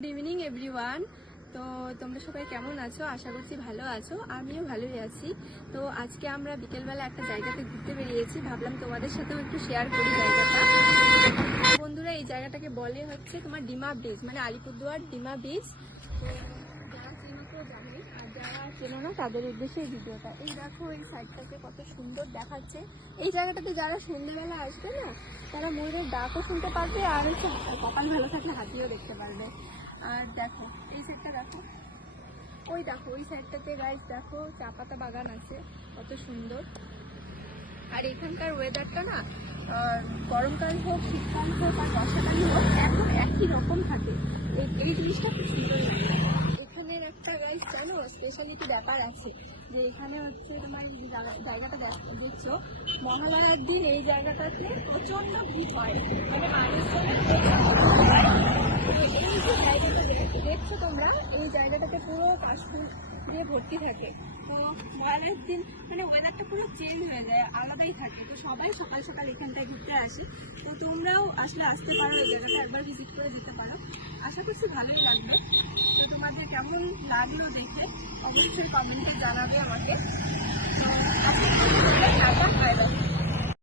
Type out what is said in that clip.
Good evening everyone. তো তোমরা সবাই কেমন আছো? আশা করছি ভালো আছো, আমিও ভালোই আছি। তো আজকে আমরা বিকেলবেলা একটা জায়গাতে ঘুরতে বেরিয়েছি, ভাবলাম তোমাদের সাথেও একটু শেয়ার করি জায়গাটা। বন্ধুরা, এই জায়গাটাকে বলে হচ্ছে তোমার ডিমা ব্রিজ, মানে আলিপুরদুয়ার ডিমা ব্রিজ। তো যারা চেনো তো জানেই, আর যারা চেনো না তাদের উদ্দেশ্যে এই ভিডিওটা। এই দেখো, এই সাইডটাকে কত সুন্দর দেখাচ্ছে। এই জায়গাটাতে যারা সন্ধ্যেবেলা আসবে না, তারা ময়ূরের ডাকও শুনতে পারবে, আর হচ্ছে কপাল ভালো থাকলে হাতিও দেখতে পারবে। আর দেখো এই সাইডটা দেখো, ওই দেখো ওই সাইডটাতে গাইস দেখো চা পাতা বাগান আছে, কত সুন্দর। আর এখানকার ওয়েদারটা না, গরমকাল হোক, শীতকাল হোক আর বর্ষাকাল হোক, এখন একই রকম থাকে। এই জিনিসটা খুব সুন্দর লাগে। এখানের একটা গাইস জানো স্পেশালিটি ব্যাপার আছে, যে এখানে হচ্ছে তোমার যে জায়গাটা দেখছো, মহালয়ার দিন এই জায়গাটাতে প্রচন্ড ভিড় হয়, মানে মানুষজন এই যে জায়গাটা দেখছো তোমরা, এই জায়গাটাতে পুরো কাশফুল দিয়ে ভর্তি থাকে। তো মহালয়ার দিন মানে ওয়েদারটা পুরো চেঞ্জ হয়ে যায়, আলাদাই থাকে। তো সবাই সকাল সকাল এখানটায় ঘুরতে আসি। তো তোমরাও আসলে আসতে পারো, এই জায়গাটা একবার ভিজিট করে যেতে পারো, আশা করছি ভালোই লাগবে। তো তোমাদের কেমন লাগলো দেখে অবশ্যই কমেন্টে জানাবে আমাকে। তো আজকে